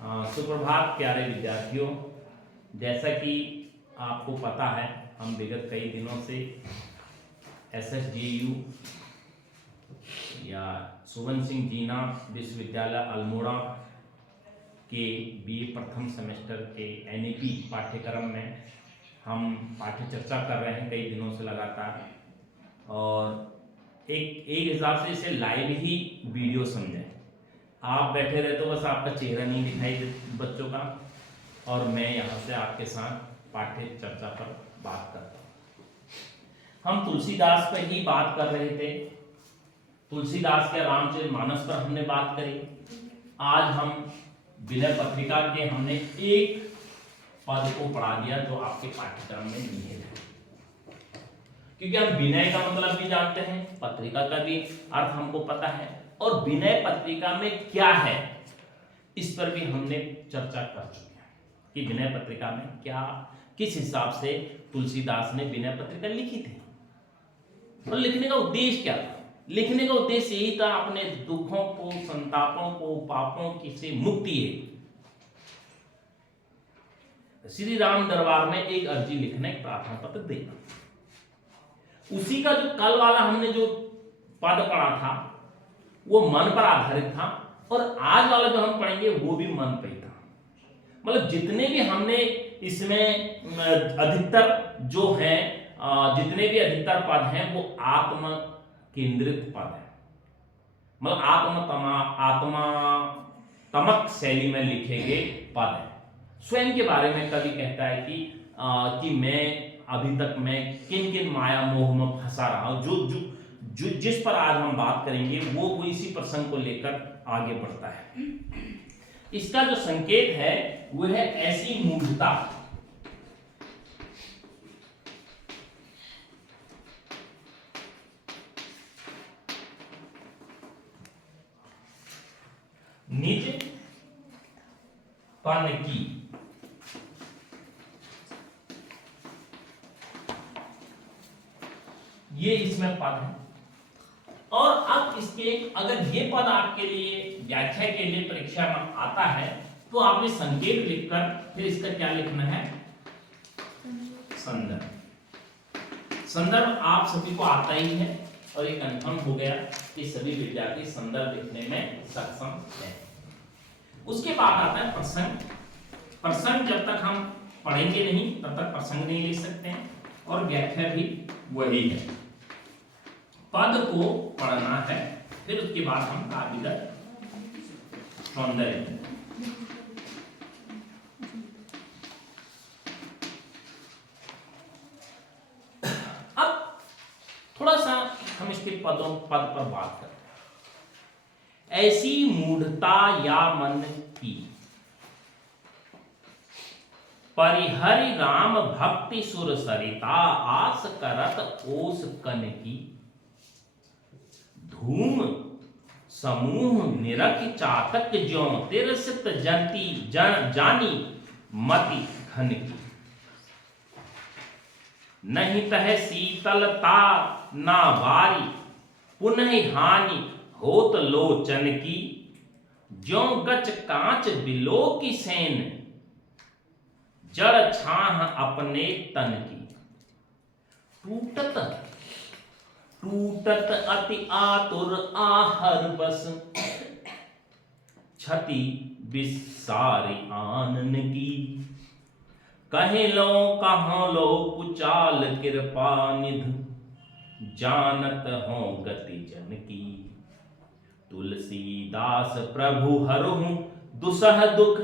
सुप्रभात प्यारे विद्यार्थियों। जैसा कि आपको पता है, हम विगत कई दिनों से SSJU या सुवन सिंह जीना विश्वविद्यालय अल्मोड़ा के BA प्रथम सेमेस्टर के NEP पाठ्यक्रम में हम पाठ्य चर्चा कर रहे हैं कई दिनों से लगातार, और एक हिसाब से इसे लाइव ही वीडियो समझें। आप बैठे रहे तो बस आपका चेहरा नहीं दिखाई दे बच्चों का, और मैं यहाँ से आपके साथ पाठ्य चर्चा पर बात करता हूँ। हम तुलसीदास पर ही बात कर रहे थे। तुलसीदास के रामचरितमानस पर हमने बात करी। आज हम विनय पत्रिका के हमने एक पद को पढ़ा दिया जो आपके पाठ्यक्रम में निहित है, क्योंकि हम विनय का मतलब भी जानते हैं, पत्रिका का भी अर्थ हमको पता है, और विनय पत्रिका में क्या है इस पर भी हमने चर्चा कर चुके हैं कि विनय पत्रिका में क्या, किस हिसाब से तुलसीदास ने विनय पत्रिका लिखी थी और लिखने का उद्देश्य क्या था। लिखने का उद्देश्य यही था अपने दुखों को, संतापों को, पापों की से मुक्ति है। श्री राम दरबार में एक अर्जी लिखना, एक प्रार्थना पत्र देना। उसी का जो कल वाला हमने जो पद पढ़ा था वो मन पर आधारित था, और आज वाला जो हम पढ़ेंगे वो भी मन पर ही था। मतलब जितने भी हमने इसमें अधिकतर जो है, जितने भी अधिकतर पद हैं वो आत्म केंद्रित पद है। मतलब आत्मात्मक शैली में लिखे गए पद है। स्वयं के बारे में कवि कहता है कि मैं अभी तक मैं किन किन माया मोह में फंसा रहा हूं। जो जिस पर आज हम बात करेंगे वो इसी प्रसंग को लेकर आगे बढ़ता है। इसका जो संकेत है वो है ऐसी मूढ़ता। निज पन की, ये इसमें पद है। और अब इसके अगर ये पद आपके लिए व्याख्या के लिए परीक्षा में आता है तो आपने संकेत लिखकर फिर इसका क्या लिखना है, संदर्भ। संदर्भ आप सभी को आता ही है, और ये कंफर्म हो गया कि सभी विद्यार्थी संदर्भ लिखने में सक्षम हैं। उसके बाद आता है प्रसंग। प्रसंग जब तक हम पढ़ेंगे नहीं तब तक प्रसंग नहीं लिख सकते हैं, और व्याख्या भी वही है। पद को पढ़ना है, फिर उसके बाद हम काव्यगत सौंदर्य। अब थोड़ा सा हम इसके पद पर बात करते हैं। ऐसी मूढ़ता या मन की, परिहरि राम भक्ति सुर सरिता, आस करत ओस कन की, धूम समूह निरख चातक ज्यों, तिरसित जनती जानी मति घन की, नहीं तह शीतलता ना वारी, पुनः हानि होत लोचन की, ज्यों गच कांच बिलो की सेन, जड़ छाह अपने तन की, टूटत अति आतुर आहर बस, क्षति विसारी आनन की, कहे लो कहाँ लो कुचाल कृपा निध, जानत हो गति जन की, तुलसीदास प्रभु हरहु दुसह दुख,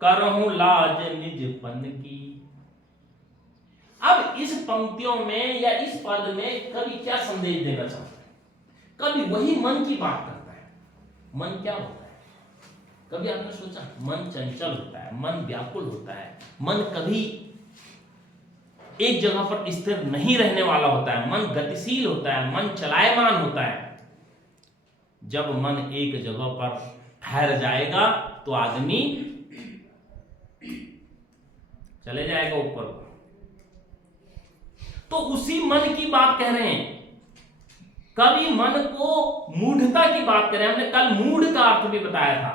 करहु लाज निजपन की। अब इस पंक्तियों में या इस पद में कवि क्या संदेश देना चाहता है? कवि वही मन की बात करता है। मन क्या होता है? कभी आपने सोचा? मन चंचल होता है, मन व्याकुल होता है, मन कभी एक जगह पर स्थिर नहीं रहने वाला होता है, मन गतिशील होता है, मन चलायमान होता है। जब मन एक जगह पर ठहर जाएगा तो आदमी चले जाएगा ऊपर। तो उसी मन की बात कह रहे हैं कवि। मन को मूढ़ता की बात करें, हमने कल मूढ़ का अर्थ भी बताया था।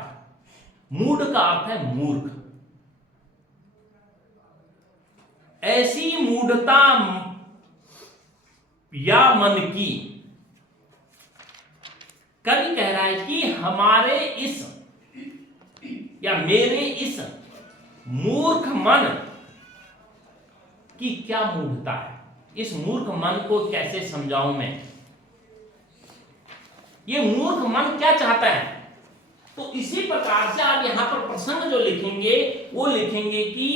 मूढ़ का अर्थ है मूर्ख। ऐसी मूढ़ता या मन की, कवि कह रहा है कि हमारे इस या मेरे इस मूर्ख मन की क्या मूढ़ता है, इस मूर्ख मन को कैसे समझाऊं मैं, ये मूर्ख मन क्या चाहता है। तो इसी प्रकार से आप यहां पर प्रसंग जो लिखेंगे वो लिखेंगे कि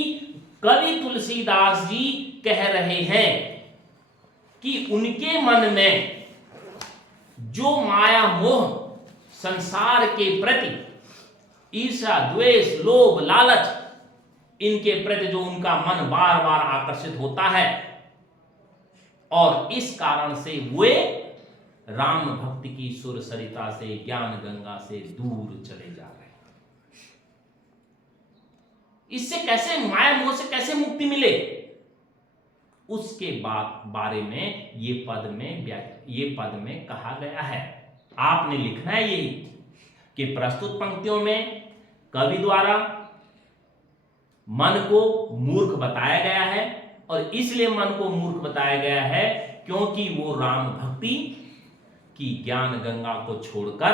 कवि तुलसीदास जी कह रहे हैं कि उनके मन में जो माया मोह संसार के प्रति ईर्ष्या द्वेष लोभ लालच, इनके प्रति जो उनका मन बार बार आकर्षित होता है, और इस कारण से वे राम भक्ति की सुर सरिता से ज्ञान गंगा से दूर चले जा रहे हैं। इससे कैसे माया मोह से कैसे मुक्ति मिले, उसके बारे में ये पद में कहा गया है। आपने लिखना है यही कि प्रस्तुत पंक्तियों में कवि द्वारा मन को मूर्ख बताया गया है, और इसलिए मन को मूर्ख बताया गया है क्योंकि वो राम भक्ति की ज्ञान गंगा को छोड़कर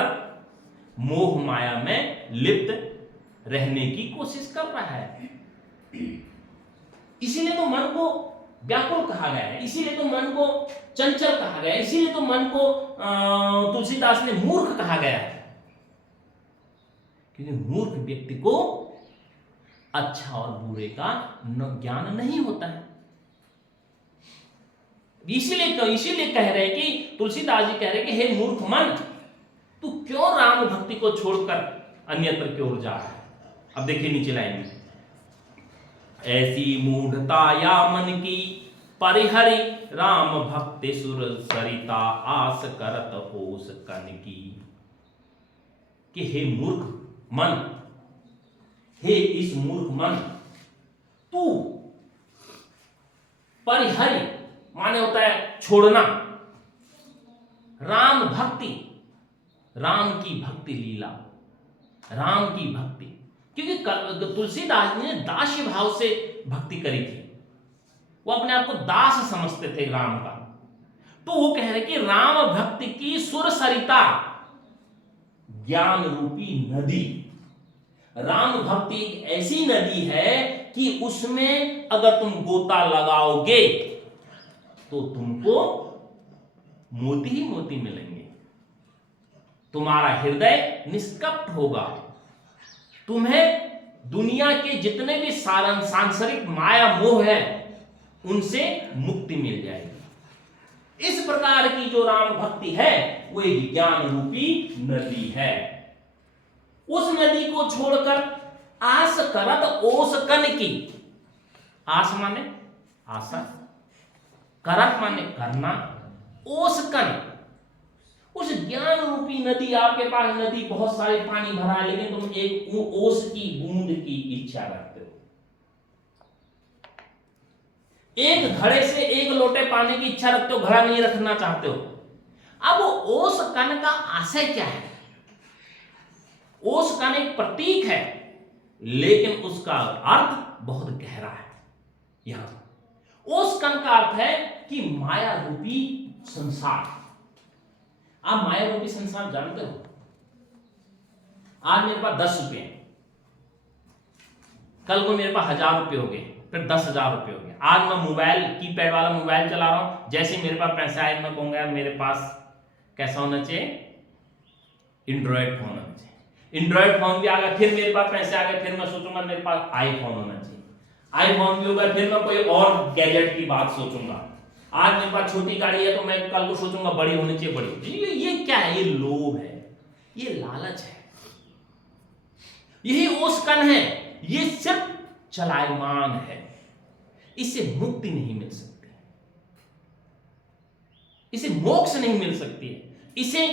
मोह माया में लिप्त रहने की कोशिश कर रहा है। इसीलिए तो मन को व्याकुल कहा गया है, इसीलिए तो मन को चंचल कहा गया है, इसीलिए तो मन को तुलसीदास ने मूर्ख कहा गया है, क्योंकि मूर्ख व्यक्ति को अच्छा और बुरे का ज्ञान नहीं होता है। इसीलिए कह रहे हैं कि तुलसीदास जी कह रहे हैं कि हे मूर्ख मन, तू क्यों राम भक्ति को छोड़कर अन्यत्र की ओर जा रहा है। अब देखिए नीचे लाइन में, ऐसी मूढ़ता या मन की परिहरि राम भक्ति सुर सरिता आस करत होस कन की, कि हे मूर्ख मन, हे इस मूर्ख मन, तू परिहरि माने होता है छोड़ना, राम भक्ति, राम की भक्ति लीला, राम की भक्ति, क्योंकि तुलसीदास ने दास्य भाव से भक्ति करी थी, वो अपने आप को दास समझते थे राम का। तो वो कह रहे कि राम भक्ति की सुर सरिता, ज्ञान रूपी नदी, राम भक्ति एक ऐसी नदी है कि उसमें अगर तुम गोता लगाओगे तो तुमको मोती ही मोती मिलेंगे, तुम्हारा हृदय निष्कपट होगा, तुम्हें दुनिया के जितने भी सांसारिक माया मोह है उनसे मुक्ति मिल जाएगी। इस प्रकार की जो राम भक्ति है वो एक ज्ञान रूपी नदी है। उस नदी को छोड़कर आस करत ओस कन की, आस माने आशा, करत माने करना, ओस कन, उस ज्ञान रूपी नदी, आपके पास नदी बहुत सारे पानी भरा है लेकिन तुम एक ओस की बूंद की इच्छा रखते हो, एक घड़े से एक लोटे पानी की इच्छा रखते हो, घड़ा नहीं रखना चाहते हो। अब वो ओस कन का आशय क्या है? ओस कन एक प्रतीक है लेकिन उसका अर्थ बहुत गहरा है। यहां ओस कन का अर्थ है कि माया रूपी संसार। आप माया रूपी संसार जानते हो? आज मेरे पास 10 रुपए हैं, कल को मेरे पास 1000 रुपए हो गए, फिर 10,000 रुपए हो गए। आज मैं मोबाइल कीपैड वाला मोबाइल चला रहा हूं, जैसे मेरे पास पैसे आए मैं कहूंगा मेरे पास कैसा होना चाहिए, एंड्रॉइड फोन होना चाहिए। एंड्रॉइड फोन भी आ गया, फिर मेरे पास पैसे आ गए, फिर मैं सोचूंगा मेरे पास आईफोन होना चाहिए। आईफोन भी होगा, फिर मैं कोई और गैजेट की बात सोचूंगा। आज मेरे पास छोटी गाड़ी है तो मैं कल को सोचूंगा बड़ी होनी चाहिए, बड़ी। ये क्या है? ये लोभ है, ये लालच है, यही ओसकन है, ये सिर्फ चलायमान है, इससे मुक्ति नहीं मिल सकती, इसे मोक्ष नहीं मिल सकती है, इसे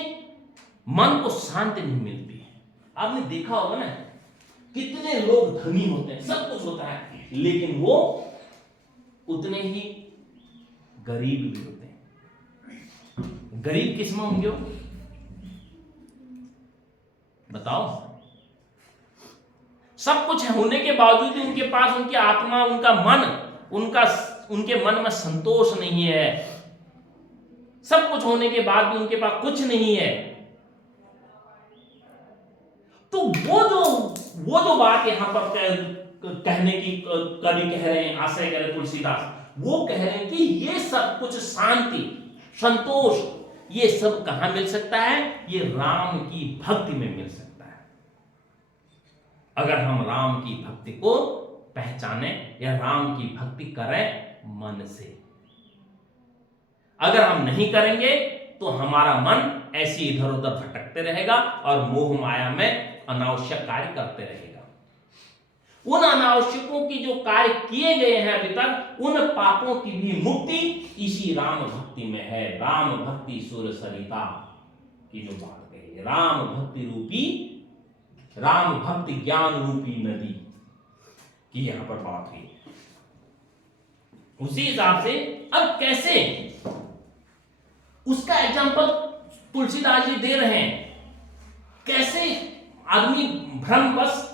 मन को शांति नहीं मिलती है। आपने देखा होगा ना, कितने लोग धनी होते हैं, सब कुछ होता है, लेकिन वो उतने ही गरीब भी होते हैं। गरीब किसमें होंगे वो? बताओ। सब कुछ होने के बावजूद भी उनके पास उनकी आत्मा, उनका मन, उनके मन में संतोष नहीं है। सब कुछ होने के बाद भी उनके पास कुछ नहीं है। तो वो जो बात यहां पर कहने की कवि कह रहे हैं, आशय कह रहे तुलसीदास, वो कह रहे हैं कि ये सब कुछ शांति, संतोष, ये सब कहां मिल सकता है? ये राम की भक्ति में मिल सकता है। अगर हम राम की भक्ति को पहचाने या राम की भक्ति करें मन से। अगर हम नहीं करेंगे तो हमारा मन ऐसे इधर उधर भटकते रहेगा और मोह माया में अनावश्यक कार्य करते रहेगा। उन अनावश्यकों की जो कार्य किए गए हैं अभी तक, उन पापों की भी मुक्ति इसी राम भक्ति में है। राम भक्ति सुर सरिता की जो बात कही है, राम भक्ति रूपी, राम भक्ति ज्ञान रूपी नदी की यहां पर बात हुई। उसी हिसाब से अब कैसे, उसका एग्जांपल तुलसीदास जी दे रहे हैं। कैसे आदमी भ्रमवश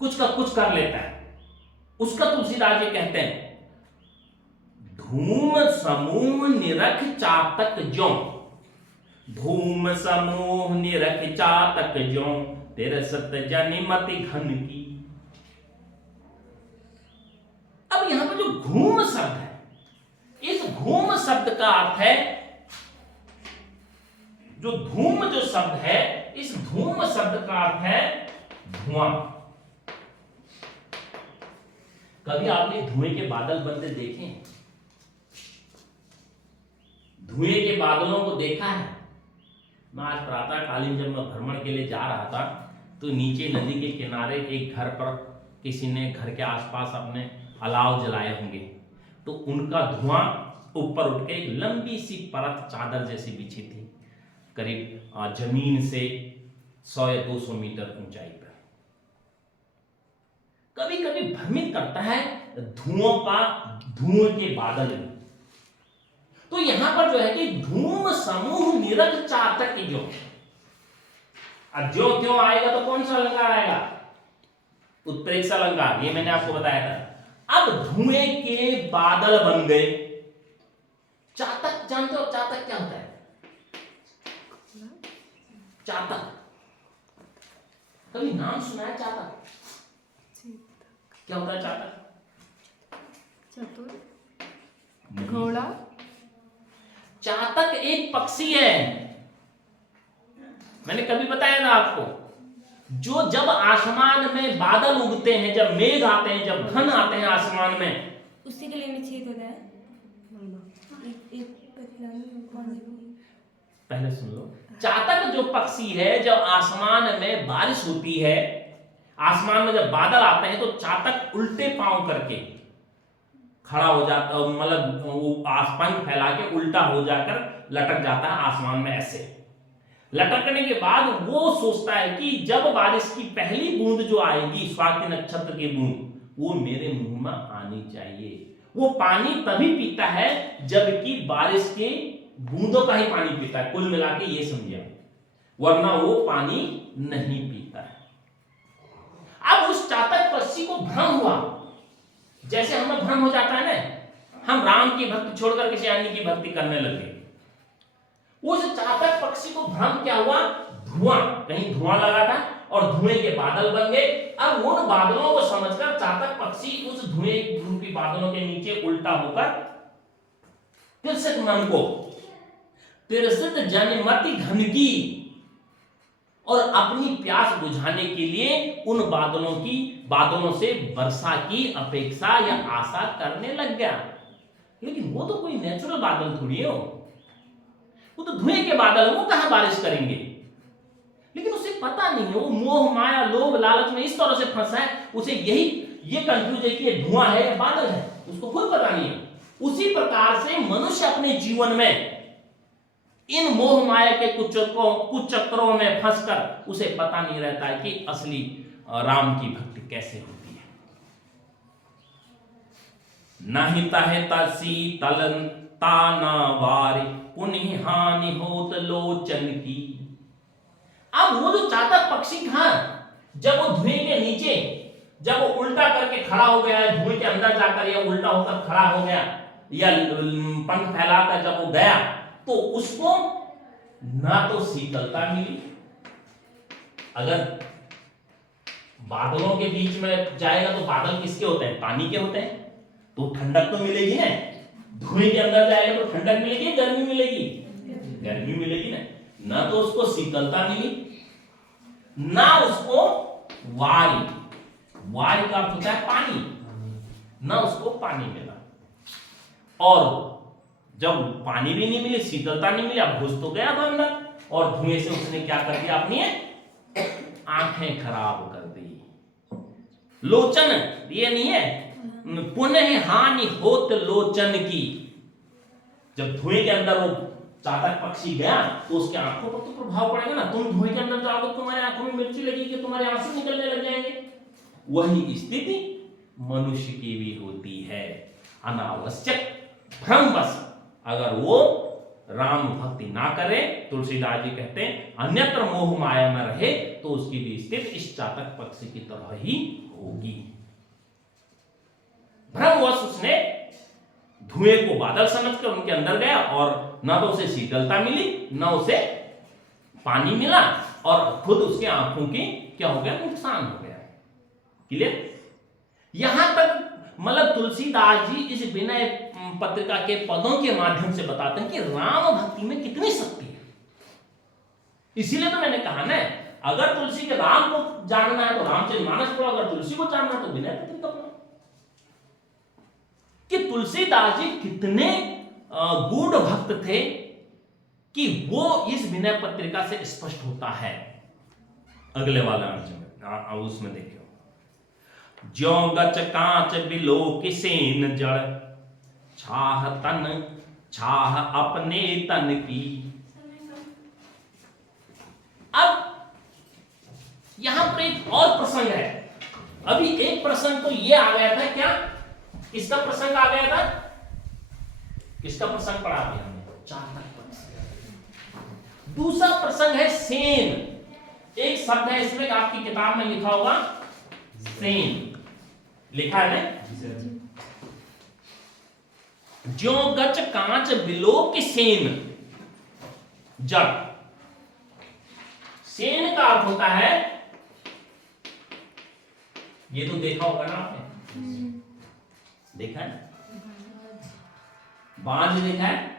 कुछ का कुछ कर लेता है, उसका तुलसीदास जी कहते हैं, धूम समूह निरख चातक ज्यों, धूम समूह निरख चातक ज्यों, तेरे सत जनिमति घन की। अब यहां पर जो धूम शब्द है, इस धूम शब्द का अर्थ है, जो धूम जो शब्द है, इस धूम शब्द का अर्थ है धुआं। कभी आपने धुएं के बादल बनते देखे? धुएं के बादलों को देखा है? मैं आज प्रातःकालीन जब मैं भ्रमण के लिए जा रहा था तो नीचे नदी के किनारे एक घर पर किसी ने घर के आसपास अपने अलाव जलाए होंगे, तो उनका धुआं ऊपर उठ के एक लंबी सी परत चादर जैसी बिछी थी, करीब जमीन से 100 या 200 मीटर ऊंचाई पर। कभी कभी भ्रमित करता है धुएं के बादल में। तो यहां पर जो है कि धूम समूह निरख चातक ज्यों, अब ज्यों क्यों आएगा तो कौन सा अलंकार आएगा? उत्प्रेक्षा अलंकार, ये मैंने आपको बताया था। अब धुएं के बादल बन गए। चातक जानते हो चातक क्या होता है? चातक कभी नाम सुना है? चातक क्या होता है? चातक चतुर, घोड़ा। चातक एक पक्षी है, मैंने कभी बताया ना आपको, जो जब आसमान में बादल उगते हैं, जब मेघ आते हैं, जब घन आते हैं आसमान में, उसी के लिए निश्चित होता है। पहले सुन लो। चातक जो पक्षी है, जब आसमान में बारिश होती है, आसमान में जब बादल आते हैं, तो चातक उल्टे पांव करके खड़ा हो जाता, मतलब वो पंख फैला के उल्टा हो जाकर लटक जाता है आसमान में। ऐसे लटकने के बाद वो सोचता है कि जब बारिश की पहली बूंद जो आएगी, स्वाति नक्षत्र की बूंद, वो मेरे मुंह में आनी चाहिए। वो पानी तभी पीता है जबकि बारिश के बूंदों का ही पानी पीता है, कुल मिला के ये समझिए, वरना वो पानी नहीं पीता है। अब उस चातक पक्षी को भ्रम हुआ, जैसे हमें भ्रम हो जाता है ना, हम राम की भक्ति छोड़कर किसी अन्य की भक्ति करने लगे। उस चातक पक्षी को भ्रम क्या हुआ? धुआं, कहीं धुआं लगा था और धुएं के बादल बन गए। अब उन बादलों को समझकर चातक पक्षी उस धुएं रूपी बादलों के नीचे उल्टा होकर तिरसठ मन को, तिरसठ जनिमति घन की, और अपनी प्यास बुझाने के लिए उन बादलों से वर्षा की अपेक्षा या आशा करने लग गया। लेकिन वो तो कोई नेचुरल बादल थोड़ी है, वो तो धुएं के बादल है, वो कहां बारिश करेंगे? लेकिन उसे पता नहीं है, वो मोह माया लोभ लालच में इस तरह से फंसा है, उसे ये कंफ्यूज है कि ये धुआं है या बादल है, उसको खुद पता नहीं है। उसी प्रकार से मनुष्य अपने जीवन में इन मोह माया के कुछ चक्रों में फंसकर उसे पता नहीं रहता है कि असली राम की भक्ति कैसे होती है। नहीं ताहे तसी तलंता ना वारी, पुनः हानि होत लोचन की। अब वो जो चातक पक्षी था, जब वो धुएं के नीचे जब वो उल्टा करके खड़ा हो गया है, धुएं के अंदर जाकर या उल्टा होकर खड़ा हो गया या पंख फैलाकर जब वो गया, तो उसको ना तो शीतलता मिली, अगर बादलों के बीच में जाएगा तो बादल किसके होते हैं? पानी के होते हैं, तो ठंडक तो मिलेगी ना। धुएं के अंदर जाएगा तो ठंडक मिलेगी, गर्मी मिलेगी, गर्मी मिलेगी ना तो उसको शीतलता मिली, ना उसको वायु, वायु का अर्थ होता है पानी, ना उसको पानी मिला। और जब पानी भी नहीं मिली, शीतलता नहीं मिली, अब घुस तो गया था अंदर, और धुएं से उसने क्या कर दिया? अपनी आंखें खराब कर दी। लोचन ये नहीं है, पुनः हानि होत लोचन की। जब धुएं के अंदर वो चातक पक्षी गया तो उसके आंखों पर तो प्रभाव पड़ेगा ना। तुम धुएं के अंदर जाओगे तो तुम्हारी आंखों में मिर्ची लगेगी, तुम्हारे आंसू निकलने लग जाएंगे। वही स्थिति मनुष्य की भी होती है। अनावश्यक भ्रमवश अगर वो राम भक्ति ना करे, तुलसीदास जी कहते हैं अन्यत्र मोह माया में रहे, तो उसकी भी स्थिति इस चातक पक्षी की तरह ही होगी। भ्रमवश उसने धुएं को बादल समझकर उनके अंदर गया, और ना तो उसे शीतलता मिली, ना उसे पानी मिला, और खुद उसके आंखों की क्या हो गया? नुकसान हो गया। क्लियर? यहां तक मतलब तुलसीदास जी इस विनय पत्रिका के पदों के माध्यम से बताते हैं कि राम भक्ति में कितनी शक्ति है। इसीलिए तो मैंने कहा ना, अगर तुलसी के राम को जानना है तो रामचरितमानस पढ़ो, अगर तुलसी को जानना है तो विनय पत्रिका पढ़ो। कि तुलसीदास जी कितने गूढ़ भक्त थे कि वो इस विनय पत्रिका से स्पष्ट होता है। अगले वाला अंश में उसमें देखिए, ज्यों गच कांच बिलो किसेन जड़, छाह तन छाह अपने तन की। अब यहां पर एक और प्रसंग है। अभी एक प्रसंग तो ये आ गया था, क्या इसका प्रसंग आ गया था? किसका प्रसंग पढ़ा अभी हमने? चातक प्रसंग। दूसरा प्रसंग है सेन। एक शब्द है इसमें, आपकी किताब में लिखा होगा सेन, लिखा है ना? ज्यों गच कांच बिलो की सेन जड़। सेन का अर्थ होता है, ये तो देखा होगा ना आपने, देखा है? बांझ देखा है?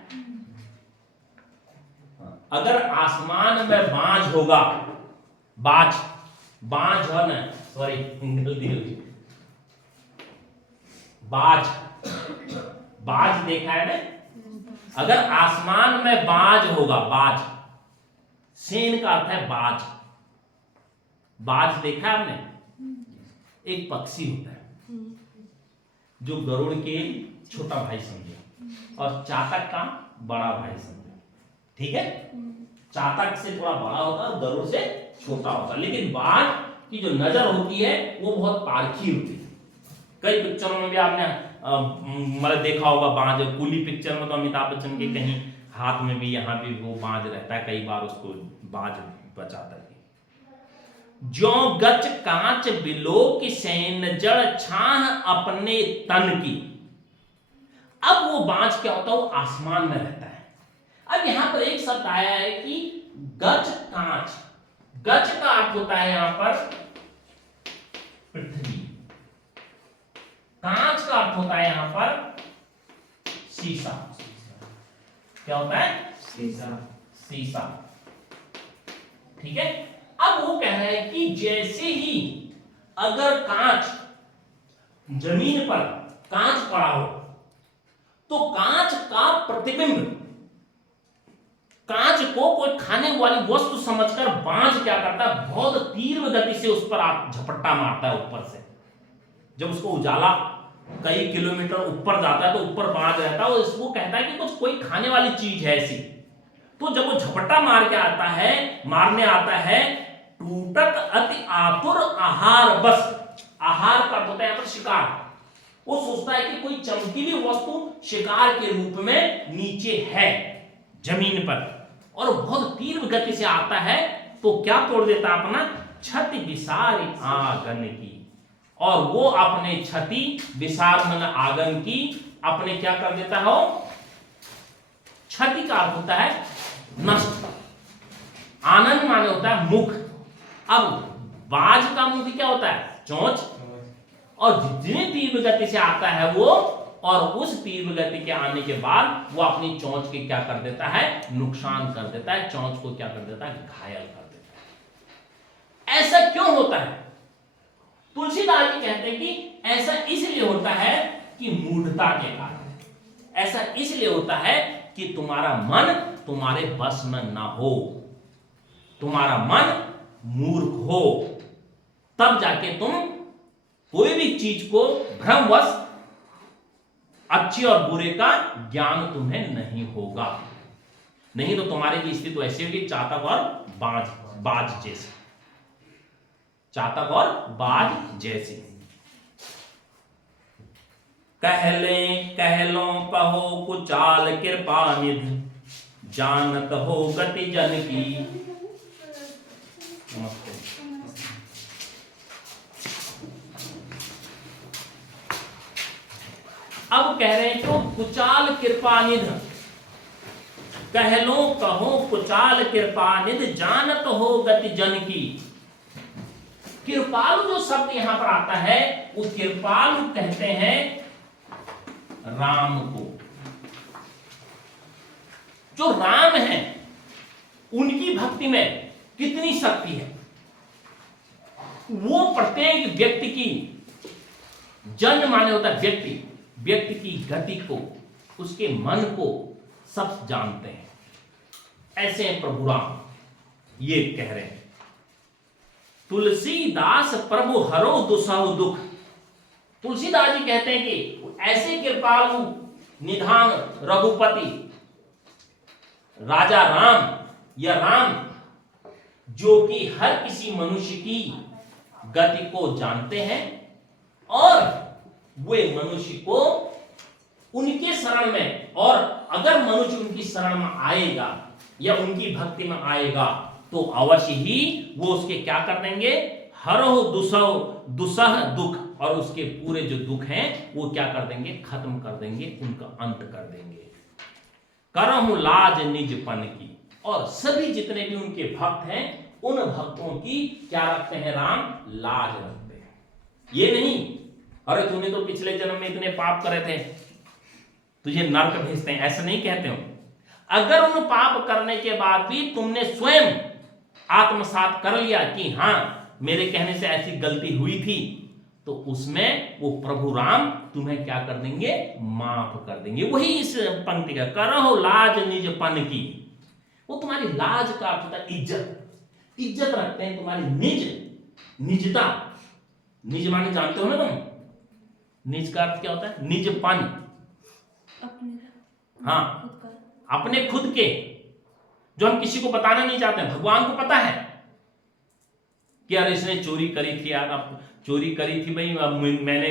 अगर आसमान में बांझ होगा, बाज बांझ है ना, सॉरी गलती हो गई, बाज, बाज देखा है ना? अगर आसमान में बाज होगा, बाज, सेन का अर्थ है बाज। बाज देखा है आपने? एक पक्षी होता है जो गरुड़ के छोटा भाई समझे और चातक का बड़ा भाई समझे। ठीक है? चातक से थोड़ा बड़ा होता है, गरुड़ से छोटा होता है, लेकिन बाज की जो नजर होती है वो बहुत पारखी होती है। कई पिक्चरों में भी आपने मतलब देखा होगा बाज, कूली पिक्चर में तो अमिताभ बच्चन के कहीं हाथ में भी, यहाँ भी वो बाज रहता है, कई बार उसको बाज बचाता है। ज्यों गच कांच बिलो की सैन जड़, छाह अपने तन की। अब वो बाज क्या होता है? वो आसमान में रहता है। अब यहां पर एक शब्द आया है कि गच कांच। गच का अर्थ होता है यहां पर पृथ्वी, कांच का अर्थ होता है यहां पर शीशा। क्या होता है? शीशा, शीशा। ठीक है? अब वो कह रहे हैं कि जैसे ही अगर कांच, जमीन पर कांच पड़ा हो तो कांच का प्रतिबिंब, कांच को कोई खाने वाली वस्तु समझकर बाज क्या करता है? बहुत तीव्र गति से उस पर झपट्टा मारता है ऊपर से। जब उसको उजाला कई किलोमीटर ऊपर जाता है तो ऊपर बाज रहता है, और इसको कहता है कि कुछ कोई खाने वाली चीज है ऐसी। तो जब वो झपट्टा मार के आता है, मारने आता है, टूटत अति आतुर आहार बस। आहार का होता है यहां पर शिकार। वो सोचता है कि कोई चमकीली वस्तु शिकार के रूप में नीचे है जमीन पर, और बहुत तीव्र गति से आता है तो क्या तोड़ देता अपना? छत विसार आंगन की, और वो अपने क्षति विषाद मन आगन की अपने क्या कर देता है, क्षति का अर्थ होता है नष्ट, आनंद माने होता है मुख। अब बाज का मुख क्या होता है, चोंच, और जितनी तीव्र गति से आता है वो, और उस तीव्र गति के आने के बाद वो अपनी चोंच के क्या कर देता है, नुकसान कर देता है, चोंच को क्या कर देता है, घायल कर देता है। ऐसा क्यों होता है? तुलसीदास जी कहते हैं कि ऐसा इसलिए होता है कि मूढ़ता के कारण, ऐसा इसलिए होता है कि तुम्हारा मन तुम्हारे बस में ना हो, तुम्हारा मन मूर्ख हो, तब जाके तुम कोई भी चीज को भ्रमवश, अच्छे और बुरे का ज्ञान तुम्हें नहीं होगा। नहीं तो तुम्हारी भी स्थिति वैसी होगी चातक और बाज जैसी, चातक और बाज जैसी। कह लो कहो कुचाल कृपा निधि, जानत हो गति जन की। नमस्ते। अब कह रहे हैं तो कुचाल कृपा निधि, कह लो कहो कुचाल कृपा निधि, जानत हो गति जन की। कृपालु जो शब्द यहां पर आता है वो कृपालु कहते हैं राम को। जो राम है उनकी भक्ति में कितनी शक्ति है, वो प्रत्येक व्यक्ति की, जन माने होता है व्यक्ति, व्यक्ति की गति को, उसके मन को सब जानते हैं। ऐसे हैं प्रभु राम, ये कह रहे हैं तुलसीदास प्रभु हरो दुसहु दुख। तुलसीदास जी कहते हैं कि ऐसे कृपालु निधान रघुपति राजा राम, या राम जो कि हर किसी मनुष्य की गति को जानते हैं, और वे मनुष्य को उनके शरण में, और अगर मनुष्य उनकी शरण में आएगा या उनकी भक्ति में आएगा तो अवश्य ही वो उसके क्या कर देंगे, हरो दुसह दुख, और उसके पूरे जो दुख हैं वो क्या कर देंगे, खत्म कर देंगे, उनका अंत कर देंगे। करहु लाज निजपन की, और सभी जितने भी उनके भक्त हैं उन भक्तों की क्या रखते हैं, राम लाज रखते हैं। ये नहीं अरे तूने तो पिछले जन्म में इतने पाप करे थे, तुझे नरक भेजते हैं, ऐसा नहीं कहते हो। अगर उन पाप करने के बाद भी तुमने स्वयं आत्मसात कर लिया कि हाँ मेरे कहने से ऐसी गलती हुई थी, तो उसमें वो प्रभु राम तुम्हें क्या कर देंगे, माफ कर देंगे। वही इस पंक्ति का करहो लाज निजपन की, वो तुम्हारी लाज का अर्थ होता है इज्जत, इज्जत रखते हैं तुम्हारी निजता। निज माने जानते हो ना तुम, निज का अर्थ क्या होता है, निजपन, हाँ अपने खुद के, जो हम किसी को बताना नहीं चाहते। भगवान को पता है कि यार इसने चोरी करी थी, यार अब चोरी करी थी भाई,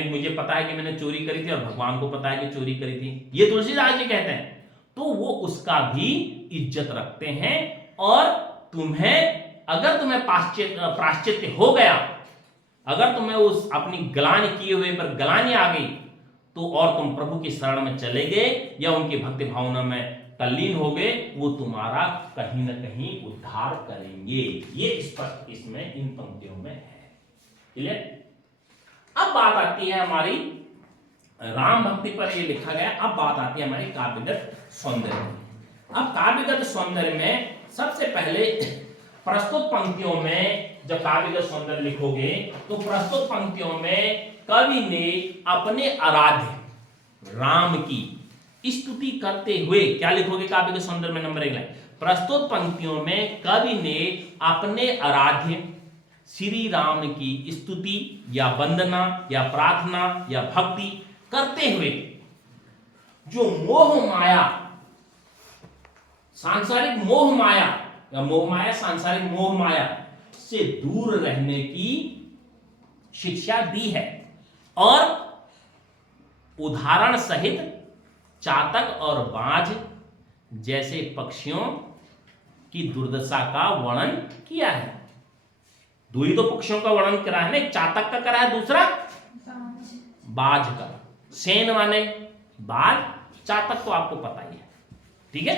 मुझे पता है कि मैंने चोरी करी थी, और भगवान को पता है कि चोरी करी थी। ये तुलसीदास जी कहते हैं, तो वो उसका भी इज्जत रखते हैं। और तुम्हें अगर तुम्हें प्राश्चित्य हो गया, अगर तुम्हें उस अपनी गलानी किए हुए पर गलानी आ गई, तो और तुम प्रभु की शरण में चले गए या उनकी भक्ति भावना में तल्लीन हो गए, वो तुम्हारा कहीं न कहीं उद्धार करेंगे। ये स्पष्ट इसमें इन पंक्तियों में है। क्लियर? अब बात आती है हमारी राम भक्ति पर, ये लिखा गया। अब बात आती है हमारी काव्यगत सौंदर्य। अब काव्यगत सौंदर्य में सबसे पहले प्रस्तुत पंक्तियों में जब काव्यगत सौंदर्य लिखोगे तो प्रस्तुत पंक्तियों में कवि ने अपने आराध्य राम की स्तुति करते हुए क्या लिखोगे काव्यगत सौंदर्य में, नंबर 1 लाइन, प्रस्तुत पंक्तियों में कवि ने अपने आराध्य श्री राम की स्तुति या वंदना या प्रार्थना या भक्ति करते हुए जो मोह माया, सांसारिक मोह माया या मोह माया, सांसारिक मोह माया से दूर रहने की शिक्षा दी है, और उदाहरण सहित चातक और बाज जैसे पक्षियों की दुर्दशा का वर्णन किया है। दो ही तो पक्षियों का वर्णन करा है ना, एक चातक का करा है, दूसरा बाज कर, सेन माने बाज, चातक तो आपको पता ही है, ठीक है।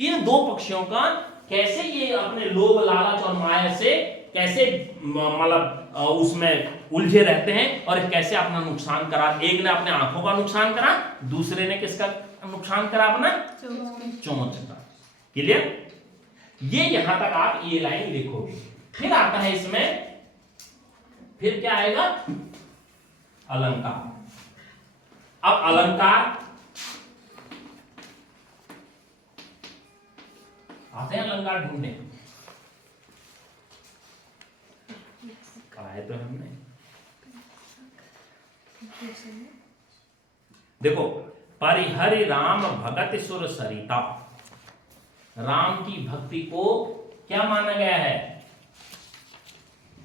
इन दो पक्षियों का कैसे ये अपने लोभ लालच और माया से कैसे मतलब उसमें उलझे रहते हैं और कैसे अपना नुकसान करा। एक ने अपने आंखों का नुकसान करा, दूसरे ने किसका नुकसान करा, अपना चोंच का। क्लियर? ये यहां तक आप ये लाइन लिखोगे। फिर आता है इसमें, फिर क्या आएगा, अलंकार। अब अलंकार आते हैं अलंकार ढूंढने, आए तो हमने, देखो, परिहरि राम भगत सुर सरिता, राम की भक्ति को क्या माना गया है,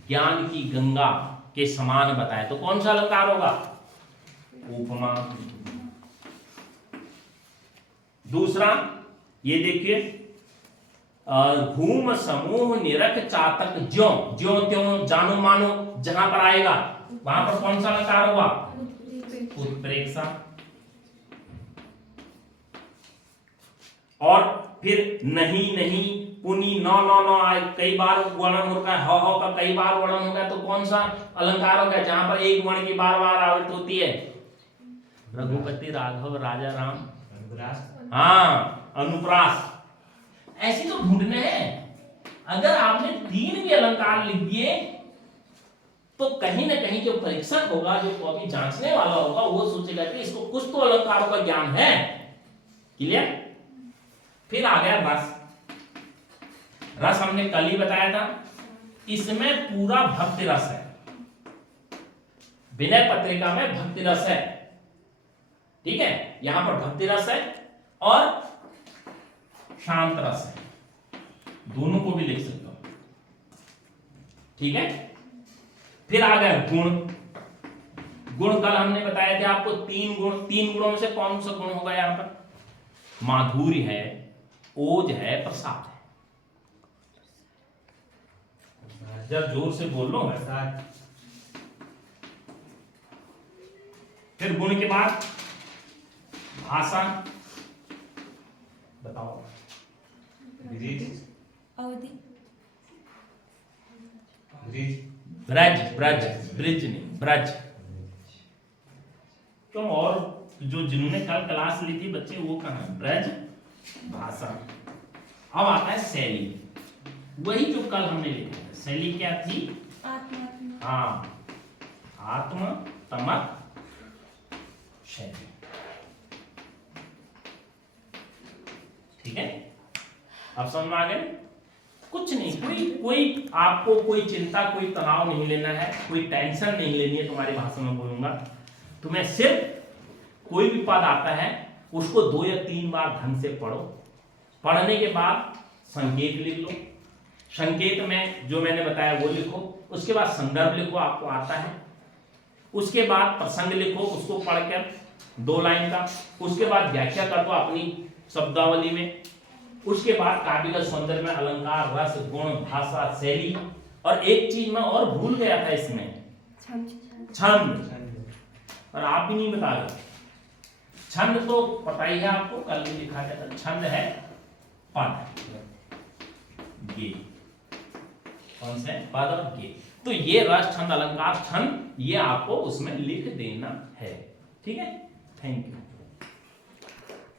ज्ञान की गंगा के समान बताया। तो कौन सा अलंकार होगा, उपमा। दूसरा ये देखिए, घूम समूह निरख चातक ज्यों, ज्यों त्यों जानो मानो, जहां पर आएगा वहां पर कौन सा अलंकार होगा, उत्प्रेक्षा। और फिर नहीं नहीं, पुनी, नौ नौ नौ आए, कई बार वर्णन होता है, हो का कई बार वर्णन होगा, तो कौन सा अलंकार होगा, जहां पर एक वर्ण की बार बार आवृत्ति होती है, रघुपति राघव राजा राम, हाँ, अनुप्रास। ऐसे तो ढूंढने हैं। अगर आपने 3 भी अलंकार लिख दिए तो कहीं ना कहीं जो परीक्षक होगा, जो कॉपी जांचने वाला होगा, वो सोचेगा कि इसको कुछ तो अलंकारों का ज्ञान है। क्लियर? फिर आ गया रस। रस हमने कल ही बताया था, इसमें पूरा भक्ति रस है, विनय पत्रिका में भक्ति रस है, ठीक है। यहां पर भक्ति रस है और शांत रस है, दोनों को भी लिख सकते हो, ठीक है। फिर आ गए गुण। गुण कल हमने बताया था आपको 3 गुण, 3 गुणों में से कौन सा गुण होगा, यहां पर माधुर्य है, ओज है, प्रसाद है। जब जोर से बोल लो। फिर गुण के बाद भाषा, बताओ, अवधि, ब्रज, ब्रज, ब्रिज नहीं, ब्रज। तो और जो जिन्होंने कल क्लास ली थी बच्चे, वो कहां है, ब्रज, भाषा। अब आता है शैली, वही जो कल हमने लिखा था। शैली क्या थी, आत्मा, हाँ, आत्म, तमक, शैली, ठीक है। अब समझ में आ गए? कुछ नहीं, कोई आपको कोई चिंता, कोई तनाव नहीं लेना है, कोई टेंशन नहीं लेनी है। तुम्हारी भाषा में बोलूंगा, तुम्हें सिर्फ कोई भी पद आता है उसको 2 या 3 बार ढंग से पढ़ो। पढ़ने के बाद संकेत लिख लो, संकेत में जो मैंने बताया वो लिखो, उसके बाद संदर्भ लिखो, आपको आता है। उसके बाद प्रसंग लिखो, उसको पढ़कर 2 लाइन का। उसके बाद व्याख्या कर दो अपनी शब्दावली में। उसके बाद काव्य का सौंदर्य में अलंकार, रस, गुण, भाषा, शैली, और एक चीज मैं और भूल गया था इसमें, छंद। और आप भी नहीं बता रहे। छंद तो पता ही है आपको, कल भी लिखा गया था। छंद है पद, गे, कौन से पद और गे। तो ये रस, छंद, अलंकार, छंद, ये आपको उसमें लिख देना है, ठीक है। Thank you.